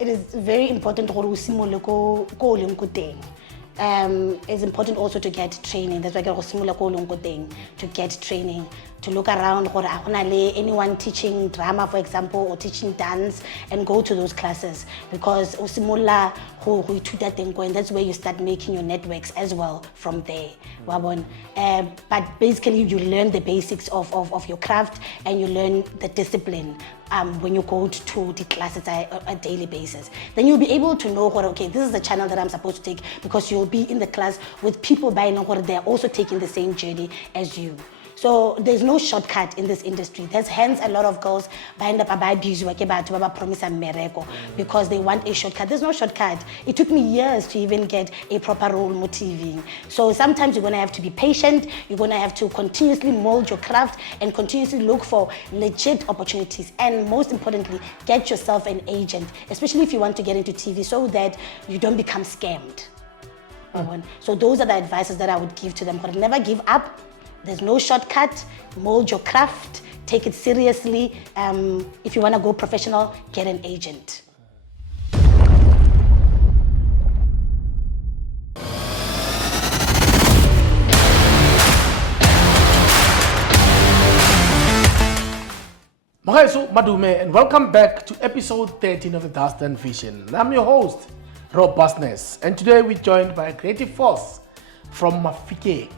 it is very important gore o simole ko leng ko teng. It's important also to get training. That's why I go to get training, to look around. Anyone teaching drama, for example, or teaching dance, and go to those classes because and that's where you start making your networks as well from there. But basically, you learn the basics of your craft and you learn the discipline. When you go to the classes on a daily basis, then you'll be able to know okay, this is the channel that I'm supposed to take because you'll be in the class with people by now they're also taking the same journey as you. So there's no shortcut in this industry. There's hence a lot of girls end up because they want a shortcut. There's no shortcut. It took me years to even get a proper role on TV. So sometimes you're gonna have to be patient. You're gonna have to continuously mold your craft and continuously look for legit opportunities. And most importantly, get yourself an agent, especially if you want to get into TV so that you don't become scammed. So those are the advices that I would give to them. But never give up. There's no shortcut. Mold your craft. Take it seriously. If you want to go professional, get an agent. Mahaisu Madume, and welcome back to episode 13 of the Dust&Vision. I'm your host, Robustness, and today we're joined by a creative force from Mafike,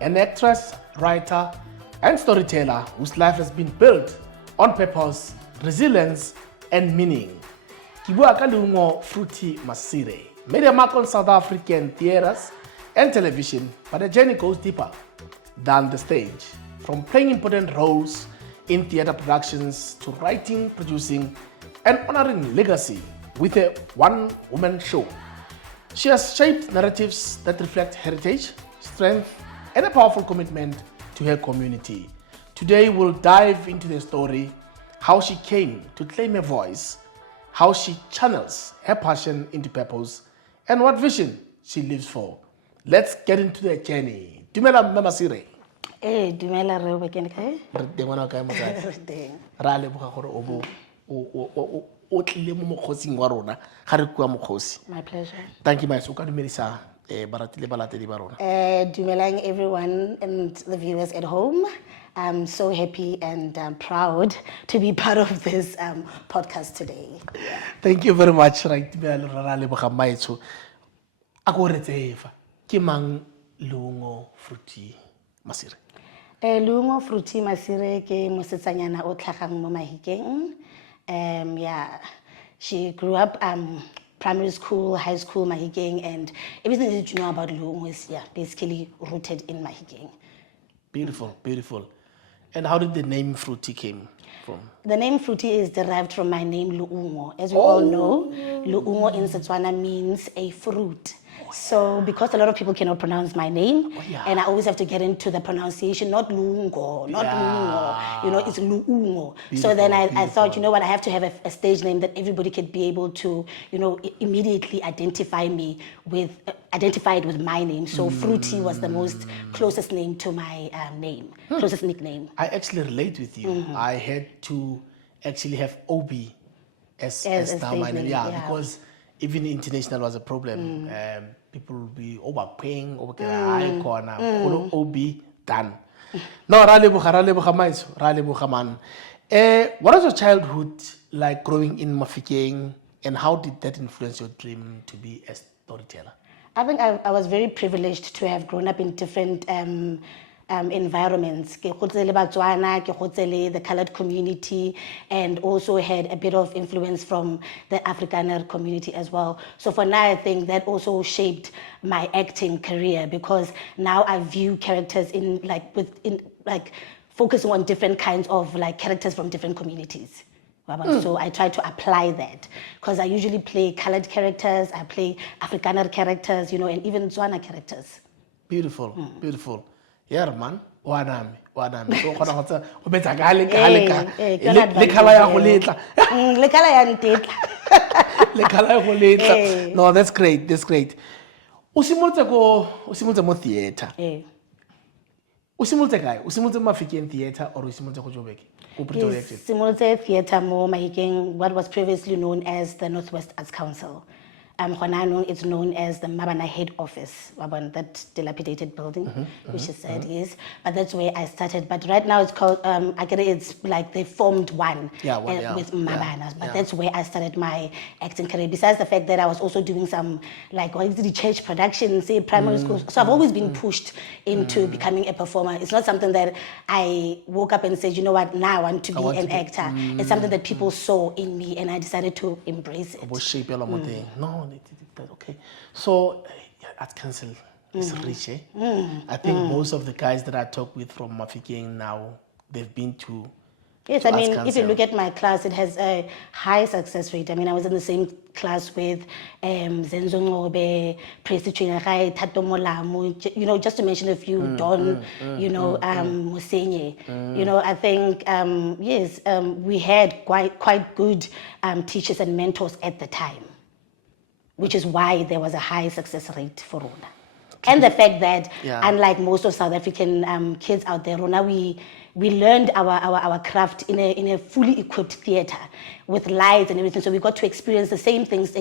an actress, writer, and storyteller whose life has been built on purpose, resilience, and meaning. Kibua Loungo Masire made a mark on South African theaters and television, but the journey goes deeper than the stage. From playing important roles in theater productions to writing, producing, and honoring legacy with a one-woman show. She has shaped narratives that reflect heritage, strength, and a powerful commitment to her community. Today we'll dive into the story, how she came to claim a voice, how she channels her passion into purpose, and what vision she lives for. Let's get into the journey. Dumela Masire. Dumela re ba kene kae? Re ngwana ka motsatsi. Ra le boga gore o tlile mo mokhosing wa rona ga re kwa mokhosi. My pleasure. Thank you, Maiso. Ka dumedisa baratile balatedi ba rona. Dumelang everyone and the viewers at home. I'm so happy and proud to be part of this podcast today. Thank you very much. Right, ra le boga Maiso. A go re tsefa. Ke mang Loungo Masire? Loungo Masire ke mosetsanyana o tlhagang mo Mahikeng. She grew up primary school, high school, Mahikeng, and everything that you know about Loungo is basically rooted in Mahikeng. Beautiful, beautiful. And how did the name Fruity came from? The name Fruity is derived from my name Loungo. As you all know, Loungo in Setswana means a fruit. So because a lot of people cannot pronounce my name, and I always have to get into the pronunciation, not Lungo, not Lungo, it's Loungo. So then I thought, you know what, I have to have a stage name that everybody could be able to, immediately identify it with my name. So Fruity was the most closest name to my name, closest nickname. I actually relate with you. I had to actually have OB as now my name, because even international was a problem. People will be overpaying, OB done. No, what was your childhood like growing in Mafikeng, and how did that influence your dream to be a storyteller? I think I was very privileged to have grown up in different environments. The colored community, and also had a bit of influence from the Afrikaner community as well. So for now, I think that also shaped my acting career, because now I view characters focusing on different kinds of characters from different communities. So I try to apply that, because I usually play colored characters, I play Afrikaner characters, and even Tswana characters. Beautiful, beautiful. Yeah, man. Wadami. So khona gotsa o betsa ka le khala ya go letla. Le khala ya ntetla. Le khala ya go letla. No, that's great. That's great. O simolotse mo theater. O simolotse kae? O simolotse Mafikeng Theatre or o simolotse go Joburg? O Pretoria actually? Simultaneous Theatre mo Mahikeng, what was previously known as the Northwest Arts Council. It's known as the Mabana head office, that dilapidated building, which is sad, yes. But that's where I started. But right now it's called, it's like they formed one with Mabana. But that's where I started my acting career. Besides the fact that I was also doing some, the church productions, say primary school. So I've always been pushed into becoming a performer. It's not something that I woke up and said, you know what, now I want to be an actor. It's something that people saw in me and I decided to embrace it. No. Okay, so Arts Council is rich. I think most of the guys that I talk with from Mafikeng now, they've been to. Yes, to I mean, Arts if you Council. look at my class, it has a high success rate. I mean, I was in the same class with Zenzo Ngobe, Presi Chingarai, Tato Molamu, just to mention a few, Don, Musenye. I think, we had quite good teachers and mentors at the time, which is why there was a high success rate for Rona. And the fact that, unlike most of South African kids out there, Rona, we learned our craft in a fully equipped theatre with lights and everything. So we got to experience the same things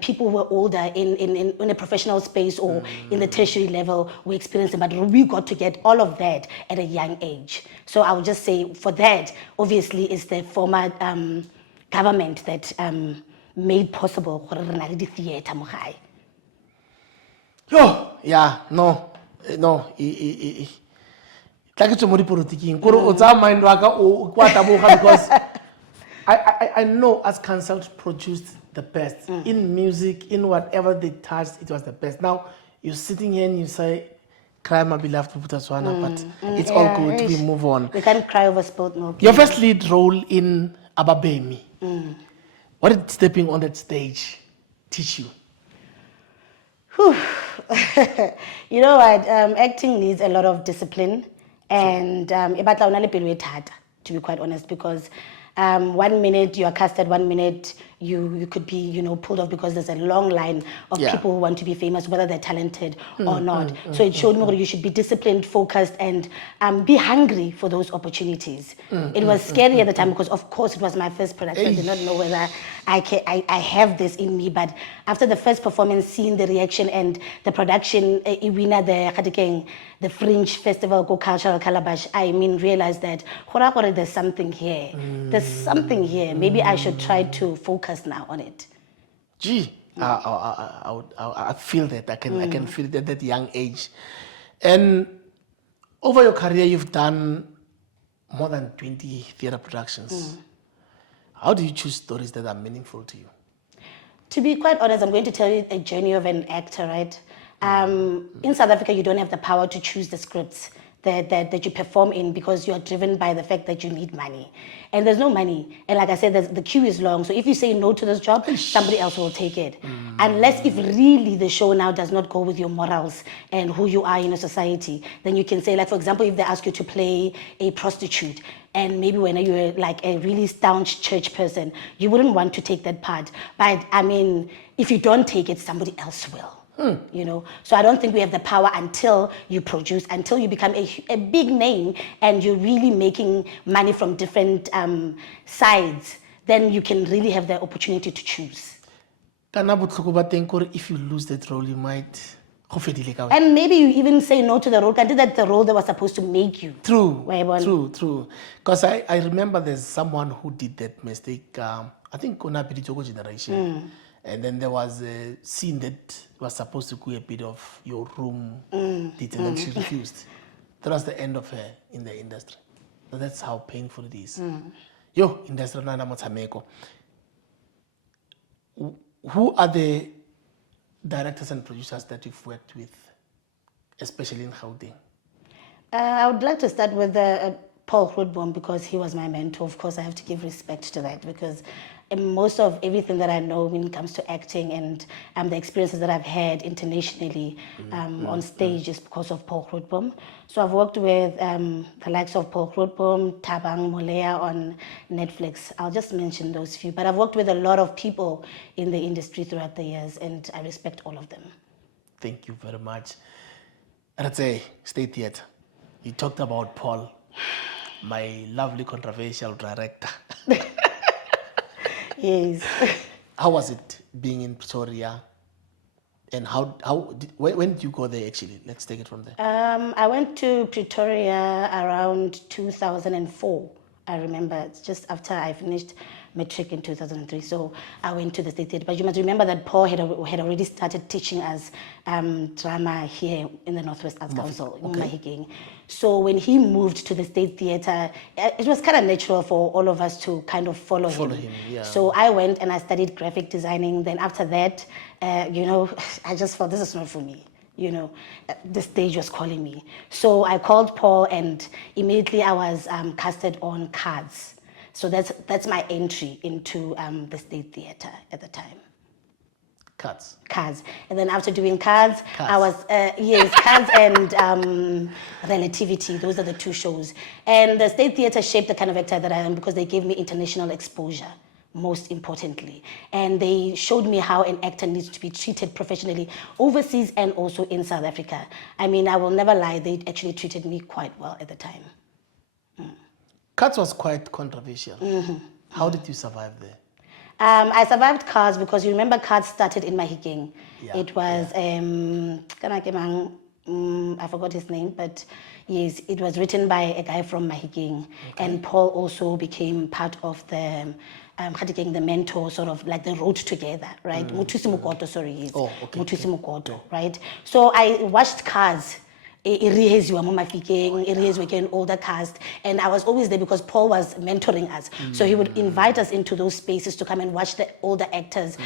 people who were older in a professional space or in the tertiary level we experienced it, but we got to get all of that at a young age. So I would just say for that, obviously, is the former government that made possible the theatre mo gae. Because I know Arts Council produced the best in music, in whatever they touched, it was the best. Now you're sitting here and you say, "Cry my beloved Putaswana," but it's all good. We move on. We can't cry over spilled milk. Your first lead role in Ababemi. What did stepping on that stage teach you? You know what? Acting needs a lot of discipline, and to be quite honest, because 1 minute you are casted, 1 minute you could be pulled off because there's a long line of people who want to be famous, whether they're talented or not. So it showed me that you should be disciplined, focused, and be hungry for those opportunities. It was scary at the time because, of course, it was my first production. I did not know whether I have this in me. But after the first performance, seeing the reaction and the production, the Fringe Festival, Go Cultural Calabash, realized that there's something here. There's something here. Maybe I should try to focus now on it. Gee, I feel that. I can feel it at that young age. And over your career, you've done more than 20 theatre productions. How do you choose stories that are meaningful to you? To be quite honest, I'm going to tell you a journey of an actor, right? In South Africa, you don't have the power to choose the scripts that you perform in because you are driven by the fact that you need money. And there's no money. And like I said, the queue is long. So if you say no to this job, somebody else will take it. Unless if really the show now does not go with your morals and who you are in a society, then you can say, like, for example, if they ask you to play a prostitute, and maybe when you're like a really staunch church person, you wouldn't want to take that part. But if you don't take it, somebody else will. So I don't think we have the power until you produce, until you become a big name and you're really making money from different sides, then you can really have the opportunity to choose. If you lose that role, you might. And maybe you even say no to the role. I did that the role that was supposed to make you. True. Because I remember there's someone who did that mistake. I think on a Piditogo generation. And then there was a scene that was supposed to go a bit of your room, and then she refused. That was the end of her in the industry. So that's how painful it is. Industry nana motameko. Who are the directors and producers that you've worked with, especially in Gauteng? I would like to start with Paul Grootboom because he was my mentor. Of course, I have to give respect to that because most of everything that I know when it comes to acting and the experiences that I've had internationally on stage is because of Paul Grootboom. So I've worked with the likes of Paul Grootboom, Thabang Moleya on Netflix. I'll just mention those few. But I've worked with a lot of people in the industry throughout the years, and I respect all of them. Thank you very much. Let's say State Theatre. You talked about Paul, my lovely controversial director. Yes. How was it being in Pretoria? And when did you go there actually? Let's take it from there. I went to Pretoria around 2004. I remember it's just after I finished matric in 2003. So I went to the State Theatre. But you must remember that Paul had already started teaching us drama here in the Northwest Arts Council in Mahikeng. So when he moved to the State Theatre, it was kind of natural for all of us to kind of follow him. Yeah. So I went and I studied graphic designing. Then after that, I just felt this is not for me. The stage was calling me. So I called Paul and immediately I was casted on Cards. So that's my entry into the State Theatre at the time. Cards. And then after doing Cards. I was, Cards and Relativity. Those are the two shows. And the State Theatre shaped the kind of actor that I am because they gave me international exposure, most importantly. And they showed me how an actor needs to be treated professionally overseas and also in South Africa. I mean, I will never lie, they actually treated me quite well at the time. Cards was quite controversial. Mm-hmm. How did you survive there? I survived Cards because you remember Cards started in Mahikeng. Yeah, it was, I forgot his name, but yes, it was written by a guy from Mahikeng. And Paul also became part of the the mentor, sort of like the road together, right? Muthusi Mukoto, sorry, yes. Muthusi Mukoto, right? So I watched Cards. Again, older cast, and I was always there because Paul was mentoring us. So he would invite us into those spaces to come and watch the older actors,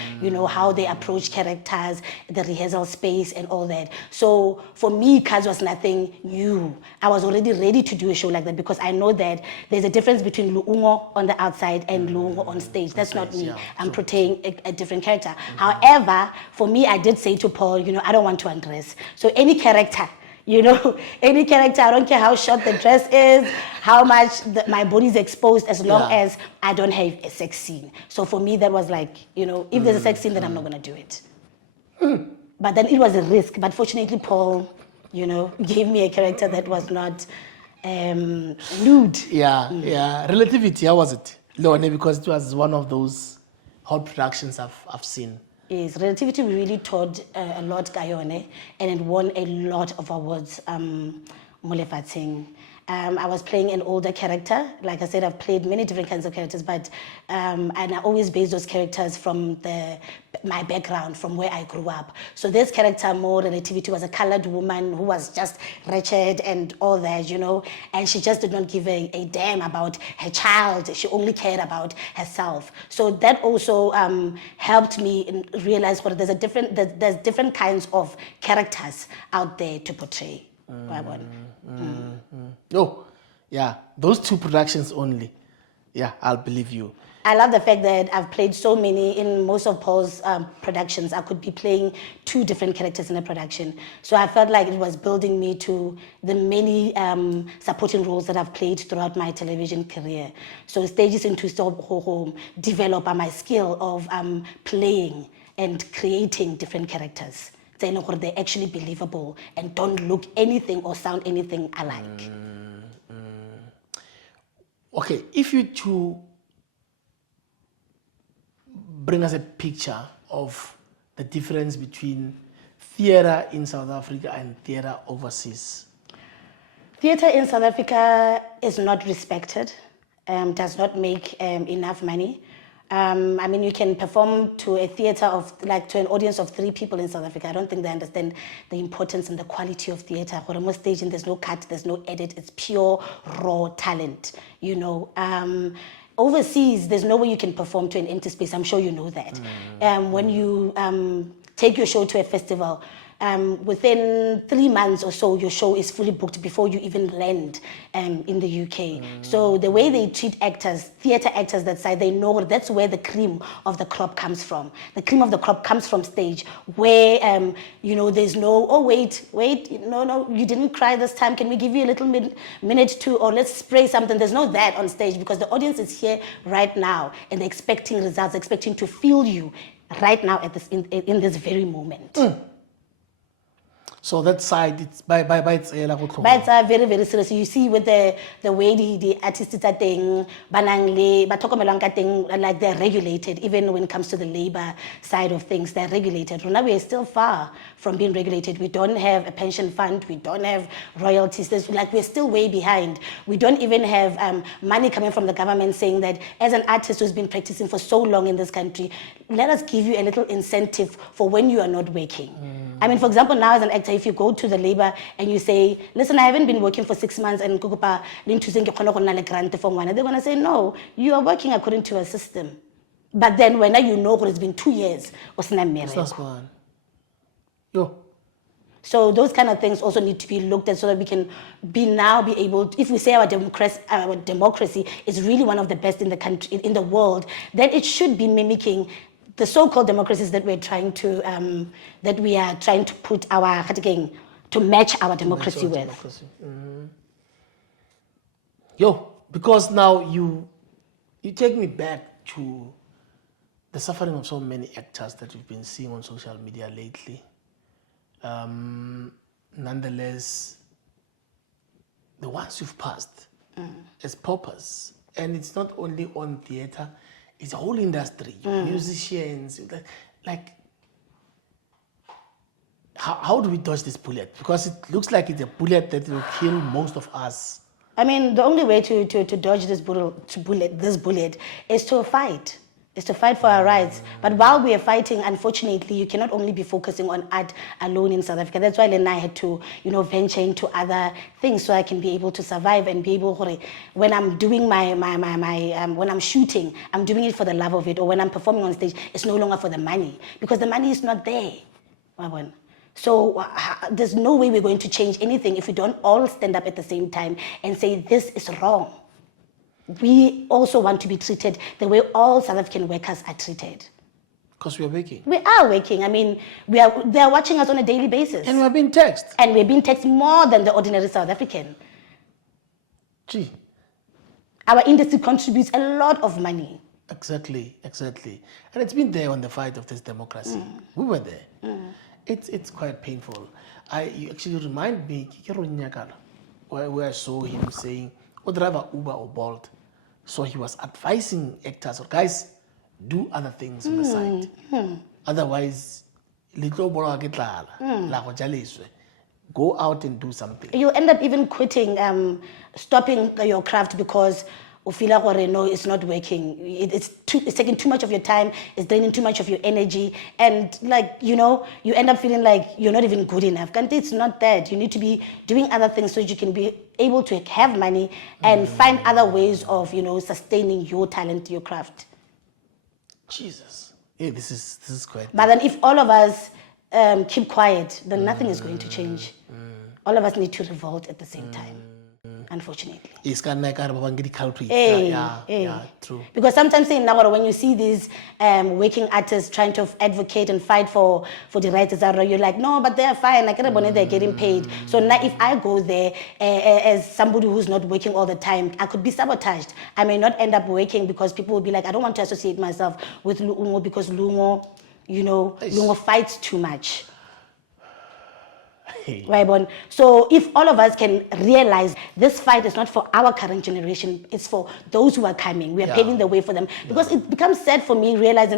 how they approach characters, the rehearsal space and all that. So for me, Cards was nothing new. I was already ready to do a show like that because I know that there's a difference between Loungo on the outside and Loungo on stage. That's not me. I'm portraying a different character. However, for me, I did say to Paul, I don't want to undress. So any character, any character, I don't care how short the dress is, how much my body's exposed, as long as I don't have a sex scene. So for me, that was like, if there's a sex scene, then I'm not going to do it. But then it was a risk. But fortunately, Paul, gave me a character that was not nude. Yeah. Relativity, how was it, Leone? Because it was one of those hot productions I've seen. Yes, Relativity really taught a lot Kayone, and it won a lot of awards. Molefatsing. I was playing an older character. Like I said, I've played many different kinds of characters, but and I always base those characters from my background, from where I grew up. So this character, more Relativity, was a colored woman who was just wretched and all that, and she just did not give a damn about her child. She only cared about herself. So that also helped me realize what there's different kinds of characters out there to portray. Oh, yeah, those two productions only. Yeah, I'll believe you. I love the fact that I've played so many in most of Paul's productions. I could be playing two different characters in a production. So I felt like it was building me to the many supporting roles that I've played throughout my television career. So Stages into Stop Home develop my skill of playing and creating different characters. They're actually believable and don't look anything or sound anything alike. Okay, if you to bring us a picture of the difference between theatre in South Africa and theatre overseas. Theatre in South Africa is not respected, does not make enough money. You can perform to a theatre to an audience of 3 people in South Africa. I don't think they understand the importance and the quality of theatre. For most staging, there's no cut, there's no edit. It's pure, raw talent, Overseas, there's no way you can perform to an empty space. I'm sure you know that. When you take your show to a festival, within 3 months or so, your show is fully booked before you even land in the UK. So the way they treat actors, theatre actors that side, they know that's where the cream of the crop comes from. The cream of the crop comes from stage, where, there's no, wait, no, you didn't cry this time. Can we give you a little minute to, or let's spray something. There's no that on stage because the audience is here right now and they're expecting results, expecting to feel you right now at this in this very moment. So that side, it's by its But it's very, very serious. You see with the way the artists are thing, like they're regulated, even when it comes to the labor side of things, they're regulated. Now we are still far from being regulated. We don't have a pension fund, we don't have royalties. We're still way behind. We don't even have money coming from the government saying that as an artist who's been practicing for so long in this country, let us give you a little incentive for when you are not working. I mean, for example, now as an actor, if you go to the labor and you say, listen, I haven't been working for 6 months and they're going to say, no, you are working according to a system. But then when you know it's been 2 years, Yo. So those kind of things also need to be looked at so that we can be able to, if we say our democracy is really one of the best in the country, in the world, then it should be mimicking the so-called democracies that we are trying to put to match our democracy with. Yo, because now you take me back to the suffering of so many actors that we've been seeing on social media lately. Nonetheless, the ones you've passed as paupers, and it's not only on theater, it's a whole industry, musicians, like, how do we dodge this bullet? Because it looks like it's a bullet that will kill most of us. I mean, the only way to dodge this bullet is to fight. Is to fight for our rights. But while we are fighting, unfortunately, you cannot only be focusing on art alone in South Africa. That's why then I had to, venture into other things so I can be able to survive and be able to, when I'm doing when I'm shooting, I'm doing it for the love of it. Or when I'm performing on stage, it's no longer for the money because the money is not there. So there's no way we're going to change anything if we don't all stand up at the same time and say this is wrong. We also want to be treated the way all South African workers are treated. Because we are working. We are working. I mean, they're watching us on a daily basis. And we're being taxed. And we're being taxed more than the ordinary South African. Gee. Our industry contributes a lot of money. Exactly. And it's been there on the fight of this democracy. We were there. It's quite painful. You actually remind me, where I saw him saying, driver Uber or Bolt. So he was advising actors, guys, do other things on the side. Otherwise, go out and do something. You'll end up even quitting, stopping your craft because you feel like, no, it's not working. It's taking too much of your time. It's draining too much of your energy. And you end up feeling like you're not even good enough. It's not that. You need to be doing other things so that you can be able to have money and find other ways of, sustaining your talent, your craft. Jesus. Yeah, this is quite... But then if all of us keep quiet, then nothing is going to change. All of us need to revolt at the same time. Unfortunately. Yeah, true. Because sometimes in Nagoro, when you see these working artists trying to advocate and fight for the rights, you're like, no, but they're fine. They're getting paid. So now if I go there as somebody who's not working all the time, I could be sabotaged. I may not end up working because people will be like, I don't want to associate myself with Loungo because Loungo, Loungo fights too much. So if all of us can realize this fight is not for our current generation, it's for those who are coming. We are paving the way for them. Because it becomes sad for me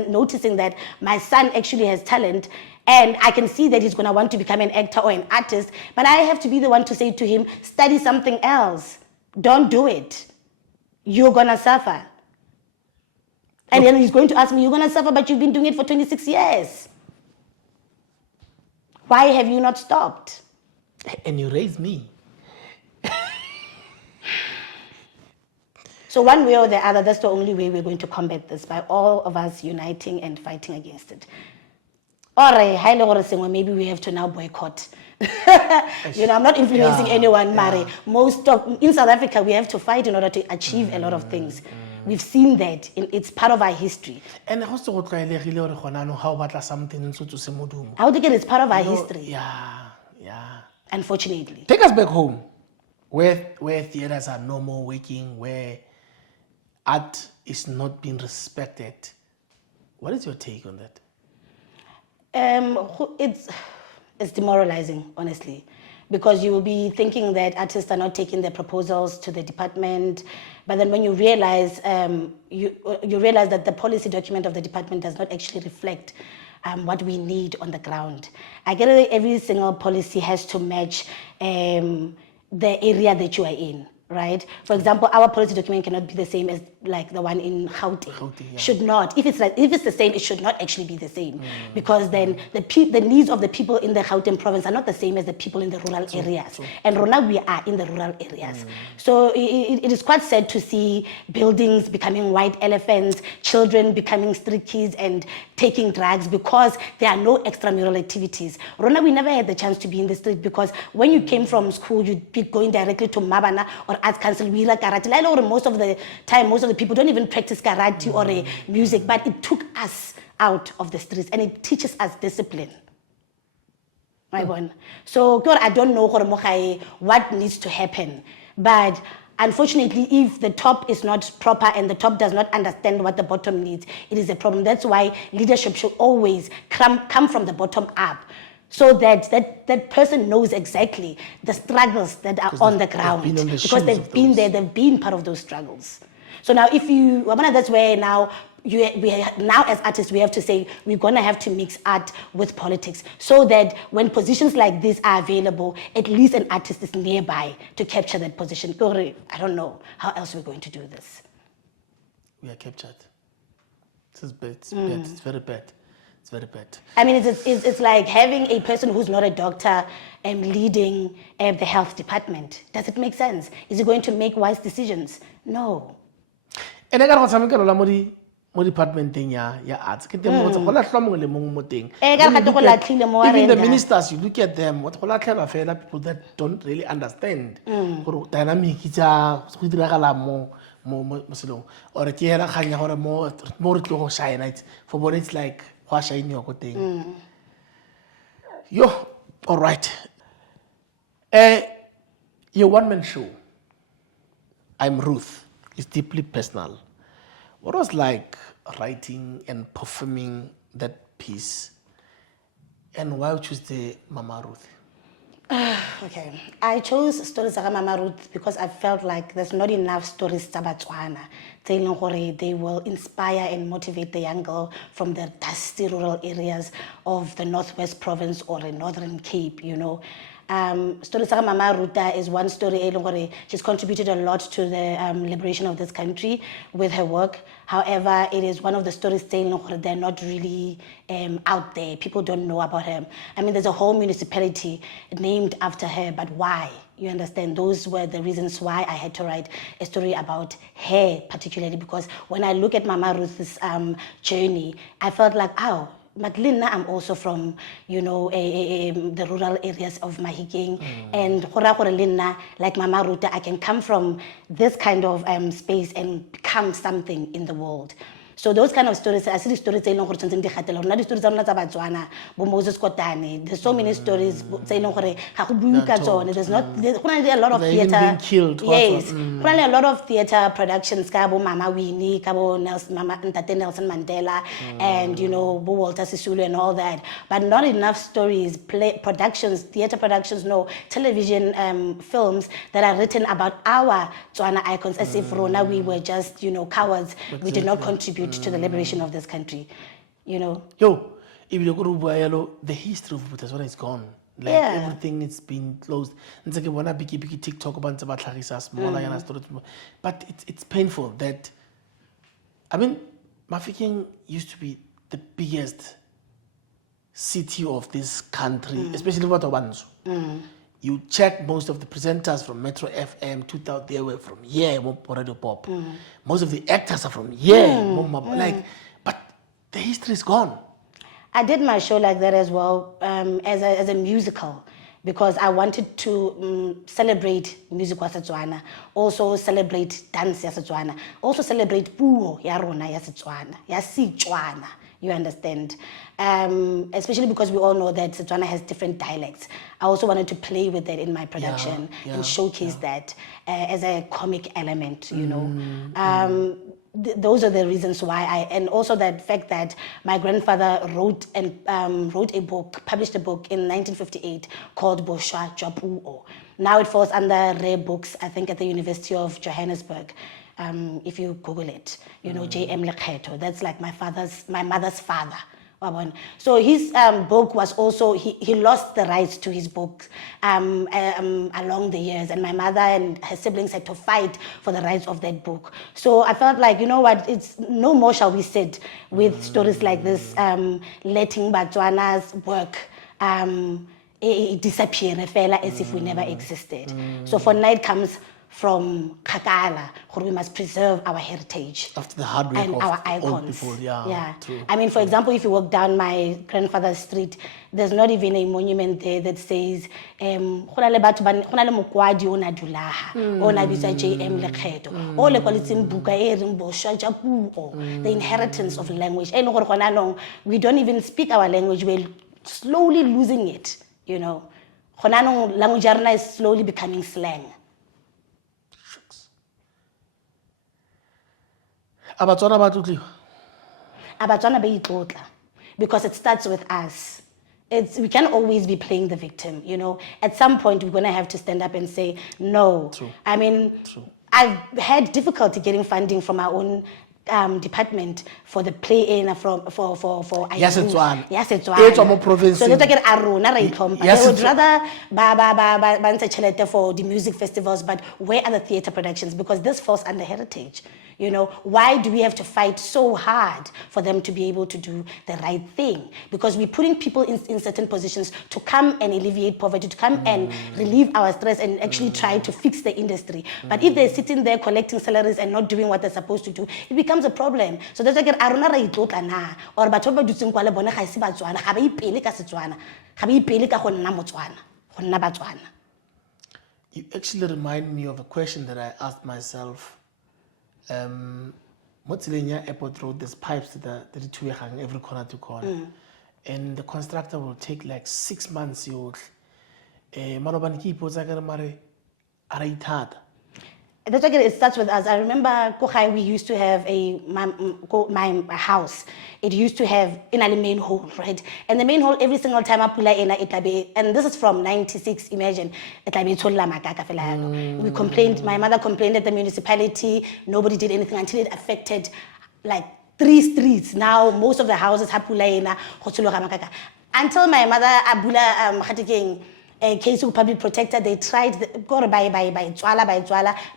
noticing that my son actually has talent and I can see that he's going to want to become an actor or an artist, but I have to be the one to say to him, study something else. Don't do it. You're going to suffer. And then he's going to ask me, you're going to suffer, but you've been doing it for 26 years. Why have you not stopped? And you raised me. So one way or the other, that's the only way we're going to combat this, by all of us uniting and fighting against it. Or maybe we have to now boycott. I'm not influencing anyone, Mari. In South Africa, we have to fight in order to achieve a lot of things. We've seen that. It's part of our history. And how do you get it's part of our history? Yeah. Unfortunately. Take us back home, where theaters are no more working, where art is not being respected. What is your take on that? it's demoralizing, honestly, because you will be thinking that artists are not taking their proposals to the department, but then when you realize you realize that the policy document of the department does not actually reflect what we need on the ground. I get it, every single policy has to match the area that you are in. Right? For example, our policy document cannot be the same as like the one in Gauteng. Yeah. Should not. If it's the same, it should not actually be the same, because then the needs of the people in the Gauteng province are not the same as the people in the rural areas. And Rona, we are in the rural areas. So it is quite sad to see buildings becoming white elephants, children becoming street kids and taking drugs because there are no extramural activities. Rona, we never had the chance to be in the street because when you came from school, you'd be going directly to Mabana or Arts Council. We like karate. I know most of the time, most of the people don't even practice karate or music, but it took us out of the streets and it teaches us discipline. So I don't know what needs to happen, but unfortunately, if the top is not proper and the top does not understand what the bottom needs, it is a problem. That's why leadership should always come from the bottom up, so that person knows exactly the struggles that are on the ground, because they've been there, they've been part of those struggles. So now that's where now now as artists, we have to say we're going to have to mix art with politics, so that when positions like this are available, at least an artist is nearby to capture that position. I don't know how else we're going to do this. We are captured. This is bad. It's bad. It's very bad. It's very bad. I mean, it's like having a person who's not a doctor leading the health department. Does it make sense? Is he going to make wise decisions? No. And I got something mo departmenting ya arts ke teng mo go la tlhomo le mong mo teng. Even the ministers, you look at them, what go la tlhela fela people that don't really understand gore dynamic tsa go diragala mo selong, or ke hela khanya gore mo re tlo go shine, it's for bone, it's like go shine yo go teng. Yo, all right. Your one-man show, I'm Ruth, is deeply personal. What was like writing and performing that piece, and why you choose the Mama Ruth? Okay, I chose stories of Mama Ruth because I felt like there's not enough stories about Botswana. They will inspire and motivate the young girl from the dusty rural areas of the Northwest Province or the Northern Cape, you know. Stories of Mama Ruta is one story. She's contributed a lot to the liberation of this country with her work. However, it is one of the stories they're not really out there. People don't know about her. I mean, there's a whole municipality named after her, but why? You understand? Those were the reasons why I had to write a story about her particularly, because when I look at Mama Ruth's journey, I felt like, oh, but Lina, I'm also from, you know, the rural areas of Mahikeng. And Lina, like Mama Ruta, I can come from this kind of space and become something in the world. So those kind of stories, I see the stories saying not the stories are not about Botswana, but Moses Kotane. There's so many stories saying there's not a lot of theater. Being killed. Yes. A lot of theater productions, Kabo Mama Winnie, Kabo Nelson Mandela, and you know, Bo Walter Sisulu and all that. But not enough stories, productions, theater productions, no, television films that are written about our Tswana icons, as if Rona, we were just, you know, cowards. We did not contribute to the liberation of this country, you know. Yo, if you go to the history of Botswana is gone. Like everything is been closed. And it's like one big TikTok about smaller stories. But it's painful that, I mean, Mafikeng used to be the biggest city of this country, especially Watabanzu. You check most of the presenters from Metro FM, 2000, they were from here, Radio Pop. Most of the actors are from here, like, but the history is gone. I did my show like that as well, as a musical, because I wanted to celebrate music wa Setswana, also celebrate dance ya Setswana, also celebrate puo ya rona ya Setswana, ya Setswana. You understand? Especially because we all know that Setswana has different dialects. I also wanted to play with that in my production and showcase that as a comic element, you know. those are the reasons why and also the fact that my grandfather wrote a book, published a book in 1958 called Boshwa Japuo. Now it falls under Rare Books, I think at the University of Johannesburg. If you Google it, J.M. Lekheto, that's like my mother's father. So his book was also, he lost the rights to his book along the years, and my mother and her siblings had to fight for the rights of that book. So I felt like, it's no more shall we sit with stories like this, letting Batswana's work disappear as if we never existed. So for Night comes from Kakala, where we must preserve our heritage. After the hard work and of our icons. old people, yeah. True. I mean, for example, if you walk down my grandfather's street, there's not even a monument there that says, J.M. Lekheto, or the inheritance of language. We don't even speak our language, we're slowly losing it, Language is slowly becoming slang. Abatswana because it starts with us. We can't always be playing the victim, At some point, we're going to have to stand up and say, no. True. I mean, True. I've had difficulty getting funding from our own department for the play in for Yes, it's one. Province. So they would rather for the music festivals, but where are the theater productions? Because this falls under heritage. Why do we have to fight so hard for them to be able to do the right thing? Because we're putting people in certain positions to come and alleviate poverty, to come and relieve our stress and actually try to fix the industry. But if they're sitting there collecting salaries and not doing what they're supposed to do, it becomes a problem. So that's like or you actually remind me of a question that I asked myself. Motsilenya Airport Road, there's pipes that are hang every corner to corner. And the constructor will take like 6 months. That's why it starts with us. I remember we used to have my house. It used to have in a main hall, right? And the main hall, every single time I pull in, and this is from 96, imagine. We complained, my mother complained at the municipality, nobody did anything until it affected like 3 streets. Now most of the houses have until my mother Abula a case of public protector, they tried by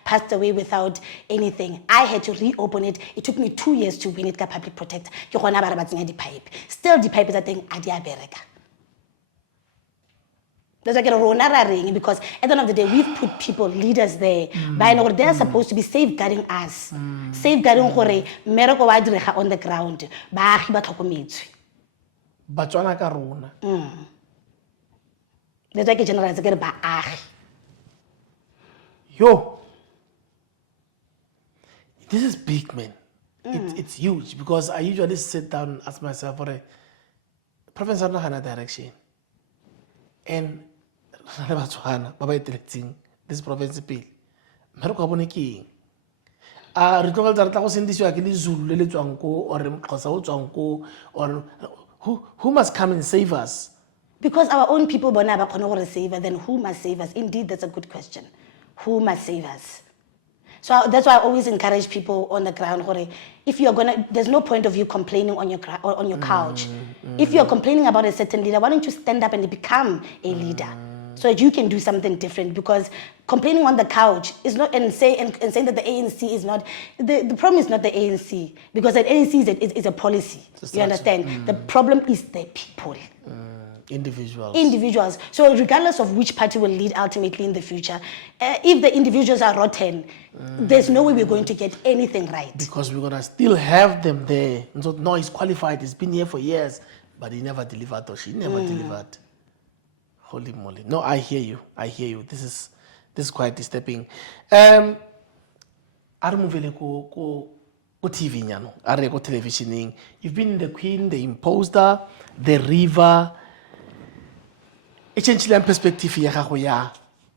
passed away without anything. I had to reopen it. It took me 2 years to win it ka public protector. Still the pipe is a thing There's like a ring because at the end of the day, we've put people, leaders there. But they're supposed to be safeguarding us. Safeguarding on the ground. Batswana ka rona. That's like a general Yo, this is big, man. It's huge because I usually sit down and ask myself, province doesn't have a direction. And this province bill. Who must come and save us? Because our own people don't save us, then who must save us? Indeed, that's a good question. Who must save us? So that's why I always encourage people on the ground. If you're there's no point of you complaining on your couch. If you're complaining about a certain leader, why don't you stand up and become a leader? So that you can do something different, because complaining on the couch is not and saying that the ANC is not the problem is not the ANC, because the ANC is a policy. You understand? The problem is the people. Individuals. So regardless of which party will lead ultimately in the future, if the individuals are rotten, there's no way we're going to get anything right. Because we're going to still have them there. And so, no, he's qualified. He's been here for years. But he never delivered, or she never delivered. Holy moly. No, I hear you. This is quite disturbing. TV nyano, are televisioning. You've been in The Queen, The Imposter, The River. Essentially, perspective ya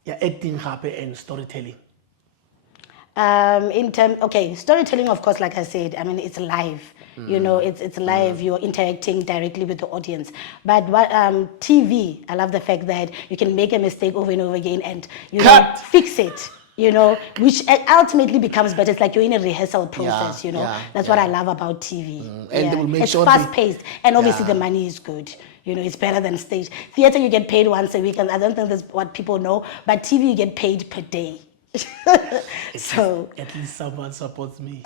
acting and storytelling. Storytelling, of course, like I said, I mean, it's live. You know, it's live. You're interacting directly with the audience. But what TV, I love the fact that you can make a mistake over and over again and you know, fix it. You know, which ultimately becomes better. It's like you're in a rehearsal process. You know, that's what I love about TV. And they will make it's sure fast paced, and obviously the money is good. You know, it's better than stage theater. You get paid once a week, and I don't think that's what people know. But TV, you get paid per day. So at least someone supports me.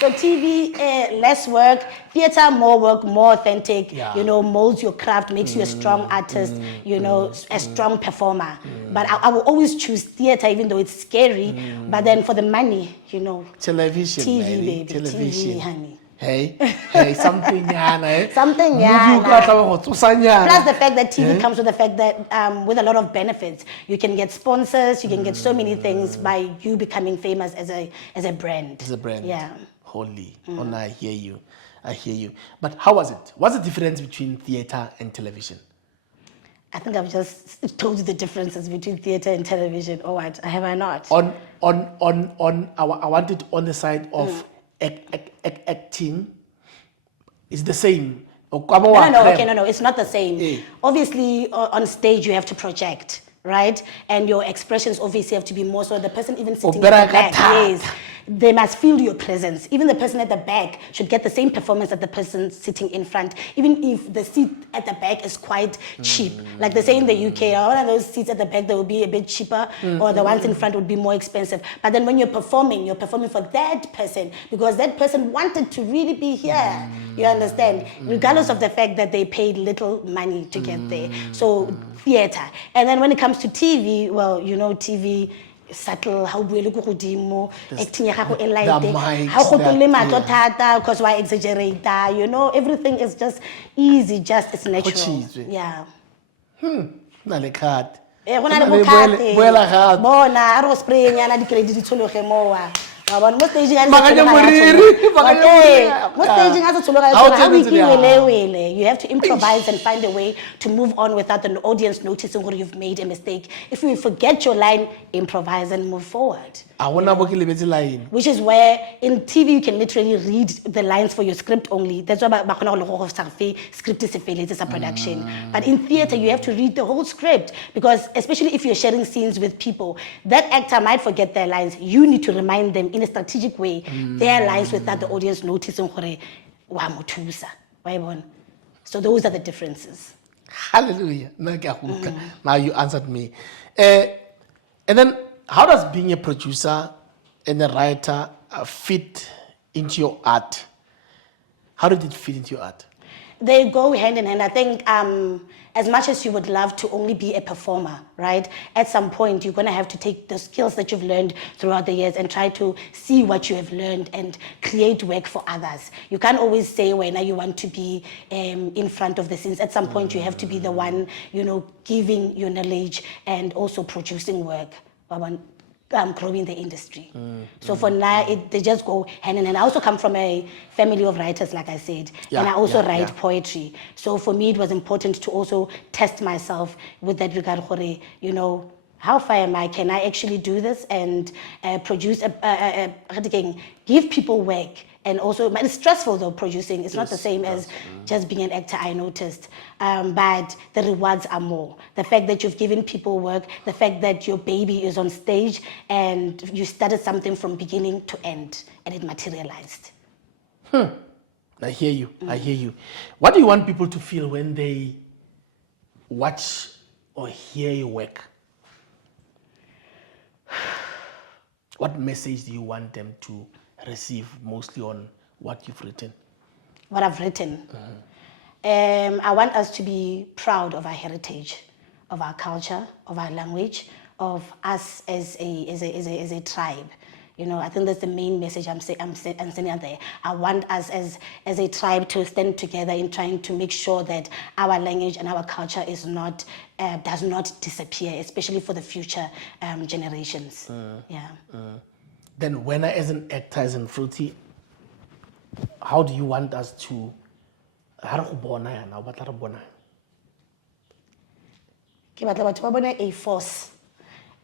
So TV, less work. Theater, more work, more authentic. You know, molds your craft, makes you a strong artist. You know, a strong performer. But I will always choose theater, even though it's scary. But then for the money, you know, Television, TV, baby. baby, TV, honey. Hey, something, yeah, something, yeah. Plus the fact that TV comes with the fact that with a lot of benefits, you can get sponsors, you can get so many things by you becoming famous as a brand. As a brand. Yeah. Holy. Oh, no, I hear you. But how was it? What's the difference between theater and television? I think I've just told you the differences between theater and television. Or what? Have I not? I want it on the side of acting. It's the same. No, it's not the same. Obviously, on stage, you have to project, right? And your expressions obviously have to be more so the person even sitting at the back. Yes. They must feel your presence. Even the person at the back should get the same performance as the person sitting in front, even if the seat at the back is quite cheap. Like they say in the UK, one of those seats at the back that will be a bit cheaper, or the ones in front would be more expensive. But then when you're performing for that person, because that person wanted to really be here. You understand? Regardless of the fact that they paid little money to get there. So theater. And then when it comes to TV, well, you know, TV, subtle, how we look godimo, acting how because why exaggerate that, you know, everything is just easy, just it's natural. Yeah. Nale card. Bona, aro spray nyana di credit tshologe mowa. Most staging you have to improvise and find a way to move on without the audience noticing what you've made a mistake. If you forget your line, improvise and move forward. Which is where in TV you can literally read the lines for your script only. That's why script is a production. But in theater you have to read the whole script, because especially if you're sharing scenes with people, that actor might forget their lines. You need to remind them in a strategic way their lines without the audience noticing. So those are the differences. Hallelujah. Now you answered me. And then how does being a producer and a writer fit into your art? How did it fit into your art? They go hand in hand. I think as much as you would love to only be a performer, right? At some point, you're going to have to take the skills that you've learned throughout the years and try to see what you have learned and create work for others. You can't always say when you want to be in front of the scenes. At some point, you have to be the one, you know, giving your knowledge and also producing work. Growing the industry. So for now, they just go hand in hand. I also come from a family of writers, like I said, and I also write poetry. So for me, it was important to also test myself with that regard, you know, how far am I? Can I actually do this and produce, give people work? And also, it's stressful though, producing. It's not the same as just being an actor, I noticed. But the rewards are more. The fact that you've given people work, the fact that your baby is on stage and you started something from beginning to end and it materialized. I hear you. I hear you. What do you want people to feel when they watch or hear your work? What message do you want them to receive mostly on what you've written? What I've written? I want us to be proud of our heritage, of our culture, of our language, of us as a tribe. You know, I think that's the main message I'm sending out there. I want us as a tribe to stand together in trying to make sure that our language and our culture is not does not disappear, especially for the future generations. Then when as an actor, as in Fruity, how do you want us to a force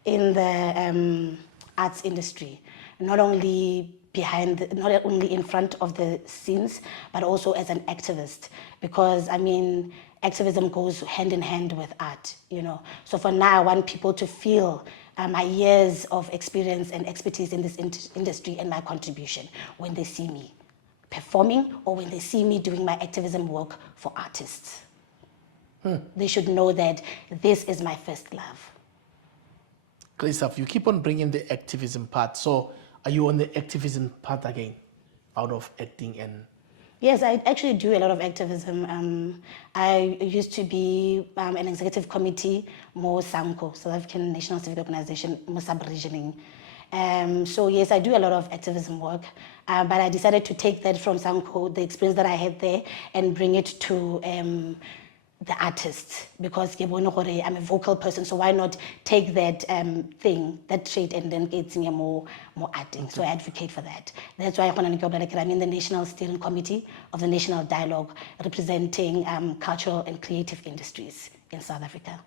in the arts industry, not only not only in front of the scenes, but also as an activist, because I mean, activism goes hand in hand with art, you know. So for now, I want people to feel my years of experience and expertise in this industry and my contribution when they see me performing or when they see me doing my activism work for artists. They should know that this is my first love. Great stuff. You keep on bringing the activism part. So are you on the activism part again, out of acting and... Yes, I actually do a lot of activism. I used to be an executive committee, SANCO, South African National Civic Organization, sub-regioning. So yes, I do a lot of activism work, but I decided to take that from SANCO, the experience that I had there, and bring it to the artists, because I'm a vocal person, so why not take that that trait, and then get more acting. So I advocate for that. That's why I'm in the National Steering Committee of the National Dialogue, representing cultural and creative industries in South Africa.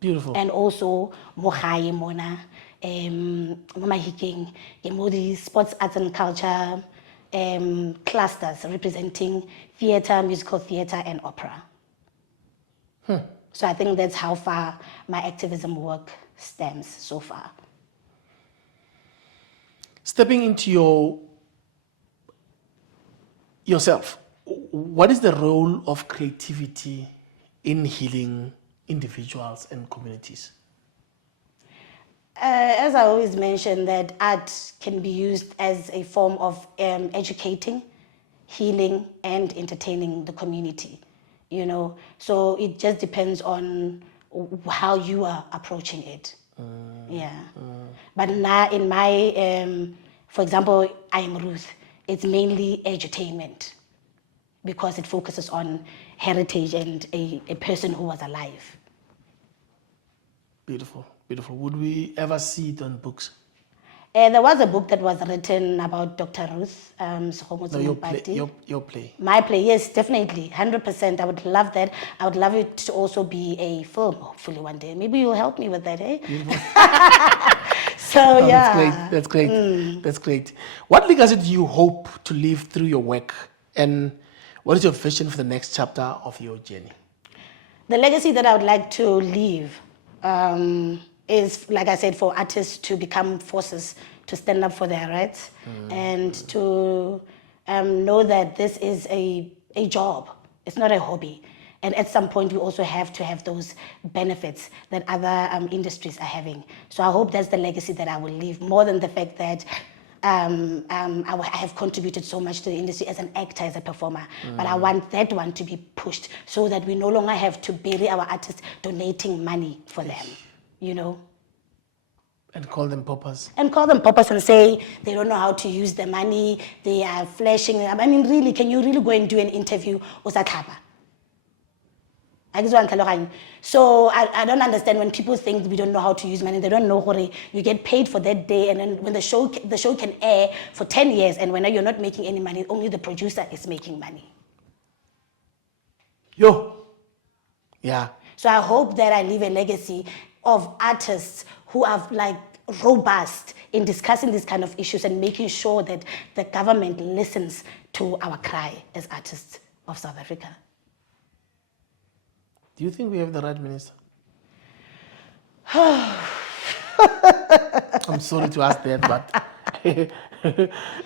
Beautiful. And also Mohaye Mona, Mama Hiking, the sports, arts and culture clusters representing theatre, musical theatre and opera. So I think that's how far my activism work stems so far. Stepping into yourself, what is the role of creativity in healing individuals and communities? As I always mention, that art can be used as a form of educating, healing, and entertaining the community. You know, so it just depends on how you are approaching it. But now in my, for example, I Am Ruth, it's mainly edutainment, because it focuses on heritage and a person who was alive. Beautiful, beautiful. Would we ever see it on books? There was a book that was written about Dr. Ruth. No, your play. My play, yes, definitely, 100%. I would love that. I would love it to also be a film, hopefully one day. Maybe you'll help me with that, eh? So, oh, yeah. That's great. That's great. What legacy do you hope to leave through your work? And what is your vision for the next chapter of your journey? The legacy that I would like to leave is, like I said, for artists to become forces, to stand up for their rights, and to know that this is a job. It's not a hobby. And at some point, we also have to have those benefits that other industries are having. So I hope that's the legacy that I will leave, more than the fact that I have contributed so much to the industry as an actor, as a performer. But I want that one to be pushed so that we no longer have to bury our artists donating money for them. You know, and call them paupers. And say they don't know how to use the money, they are flashing. I mean, really, can you really go and do an interview with a kappa? So I don't understand when people think we don't know how to use money. They don't know how you get paid for that day, and then when the show can air for 10 years, and when you're not making any money, only the producer is making money. Yeah. So I hope that I leave a legacy of artists who are like robust in discussing these kind of issues and making sure that the government listens to our cry as artists of South Africa. Do you think we have the right minister? I'm sorry to ask that, but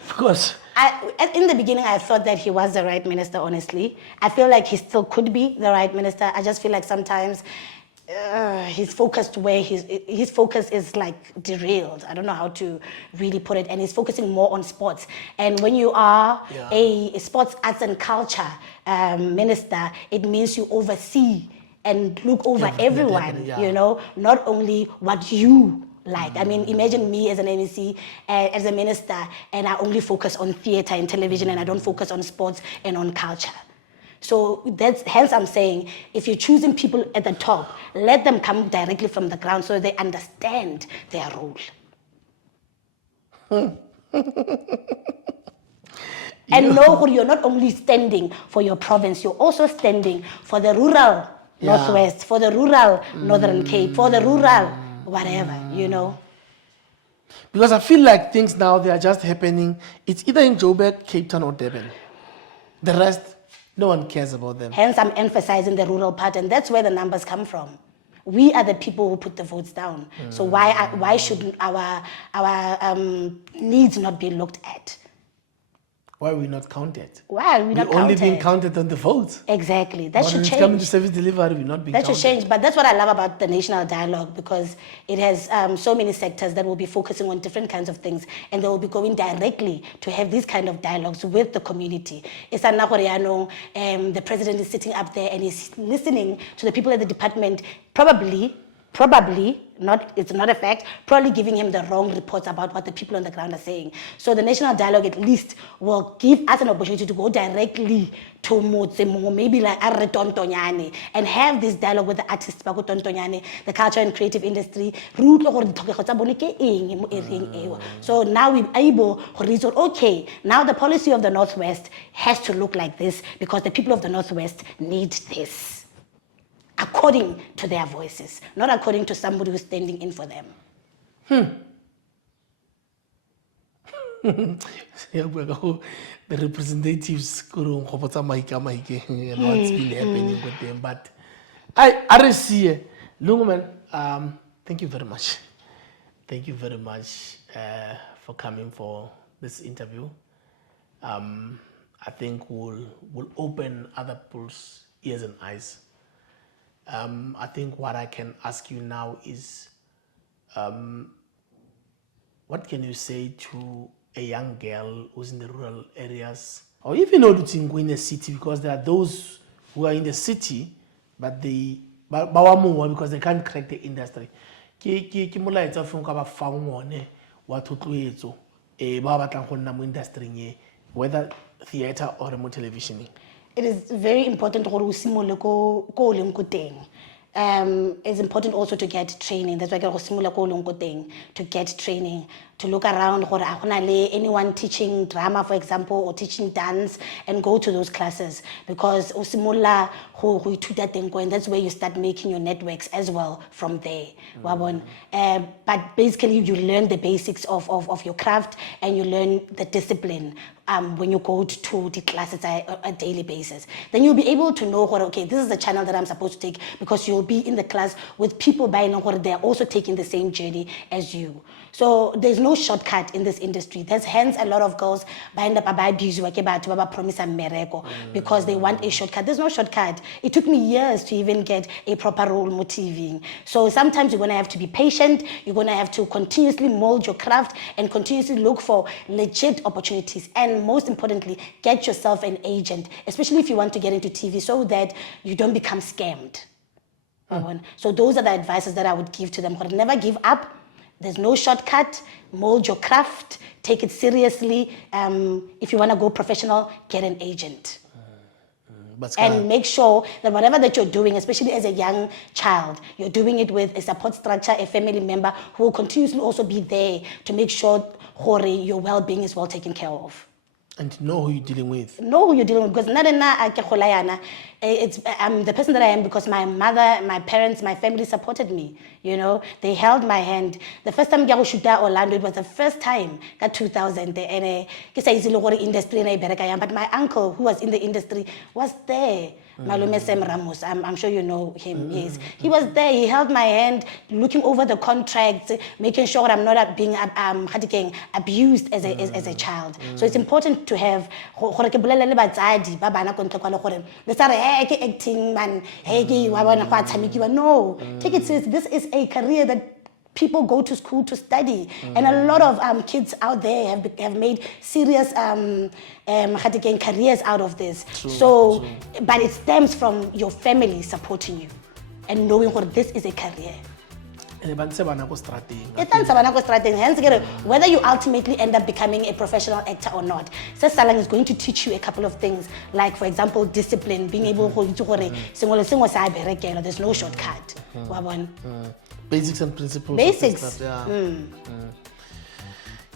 because in the beginning, I thought that he was the right minister, honestly. I feel like he still could be the right minister. I just feel like sometimes his focus is like derailed. I don't know how to really put it. And he's focusing more on sports. And when you are a sports, arts and culture minister, it means you oversee and look over everyone, you know, not only what you like. I mean, imagine me as an MEC, as a minister, and I only focus on theatre and television, and I don't focus on sports and on culture. So hence I'm saying, if you're choosing people at the top, let them come directly from the ground so they understand their role. And know you're not only standing for your province, you're also standing for the rural Northwest, for the rural Northern Cape, for the rural whatever, you know. Because I feel like things now, they are just happening. It's either in Joburg, Cape Town, or Durban. The rest, no one cares about them. Hence, I'm emphasizing the rural part, and that's where the numbers come from. We are the people who put the votes down. So why should our needs not be looked at? Why are we not counted? Why are we not We're only counted? being counted on the votes. Exactly. That But should when it's coming to change. service delivery, we're not being That counted. should change. But that's what I love about the national dialogue, because it has so many sectors that will be focusing on different kinds of things, and they will be going directly to have these kind of dialogues with the community. It's the president is sitting up there and he's listening to the people at the department, probably, not, it's not a fact, probably giving him the wrong reports about what the people on the ground are saying. So the national dialogue at least will give us an opportunity to go directly to maybe like Arre Tontonyane, and have this dialogue with the artists, the culture and creative industry. So now we're able to reason, okay, now the policy of the Northwest has to look like this because the people of the Northwest need this. According to their voices, not according to somebody who's standing in for them. The representatives and what's been happening with them. But I see Loungo man, thank you very much. Thank you very much for coming for this interview. I think we'll open other people's ears and eyes. I think what I can ask you now is, what can you say to a young girl who's in the rural areas, or even in the city, because there are those who are in the city, but they because they can't crack the industry. Whether theater or remote television. It is very important it's important also to get training. That's why to get training, to look around anyone teaching drama, for example, or teaching dance, and go to those classes, because and that's where you start making your networks as well from there. But basically you learn the basics of your craft, and you learn the discipline when you go to the classes on a daily basis. Then you'll be able to know okay, this is the channel that I'm supposed to take, because you'll be in the class with people they're also taking the same journey as you. So there's no shortcut in this industry. There's hence a lot of girls promise because they want a shortcut. There's no shortcut. It took me years to even get a proper role motivating. So sometimes you're going to have to be patient. You're going to have to continuously mold your craft and continuously look for legit opportunities. And most importantly, get yourself an agent, especially if you want to get into TV, so that you don't become scammed. So those are the advices that I would give to them. Never give up. There's no shortcut. Mold your craft. Take Seriously. If you want to go professional, get an agent. And make sure that whatever that you're doing, especially as a young child, you're doing it with a support structure, a family member who will continuously also be there to make sure your well-being is well taken care of. And know who you're dealing with. Know who you're dealing with, because I'm the person that I am because my mother, my parents, my family supported me. They held my hand. The first time I shoot Orlando, it was the first time, 2000. And but my uncle, who was in the industry, was there. Malume Sam Ramos, I'm sure you know him. Yes, he was there. He held my hand, looking over the contracts, making sure I'm not being abused as a child. So it's important to have acting man. No, take it seriously. This is a career that people go to school to study, and a lot of kids out there have made serious careers out of this. True. But it stems from your family supporting you and knowing what this is a career. Hence, whether you ultimately end up becoming a professional actor or not, Salang is going to teach you a couple of things, like, for example, discipline, being able to there's no shortcut. Basics and principles. Basics.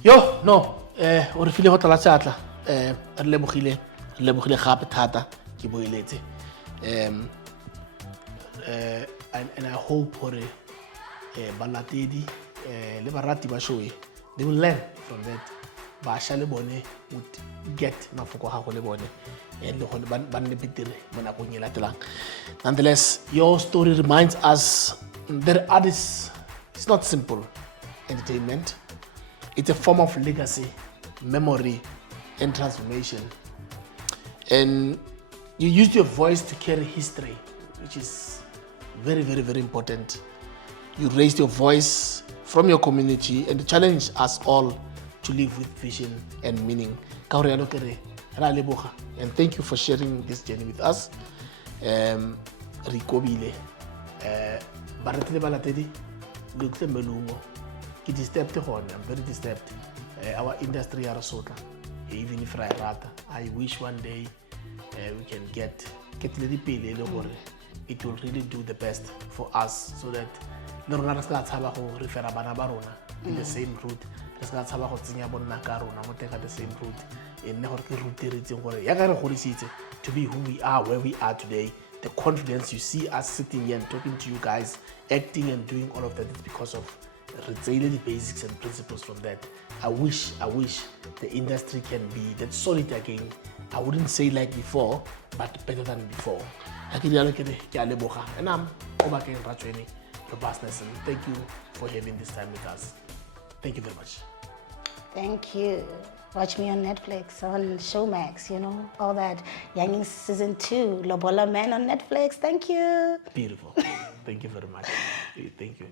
Yo, no. O re file ho tla tlatla. Re lebogile gape thata ke boeletse. And I hope hore balatedi le barati ba showe They will learn from that. Basha le bone would get mafoko ha go le bone and le gone ba nne betere mo nakong e latelang. Nonetheless, your story reminds us that art is, it's not simple entertainment. It's a form of legacy, memory, and transformation. And you used your voice to carry history, which is very, very, very important. You raised your voice from your community and challenge us all to live with vision and meaning. And thank you for sharing this journey with us. Rikobile. Baratele balatedi. Lukse melungo. Ki disturbed hon. I'm very disturbed. Our industry are sota. Even if I wish one day we can get it will really do the best for us, so that in the same route, the same route, to be who we are, where we are today. The confidence you see us sitting here and talking to you guys, acting and doing all of that is because of the basics and principles from that. I wish the industry can be that solid again. I wouldn't say like before, but better than before. And I'm over again, Robustness, and thank you for having this time with us. Thank you very much. Thank you. Watch me on Netflix, on Showmax, all that. Youngin Season 2, Lobola Man on Netflix. Thank you. Beautiful. Thank you very much. Thank you.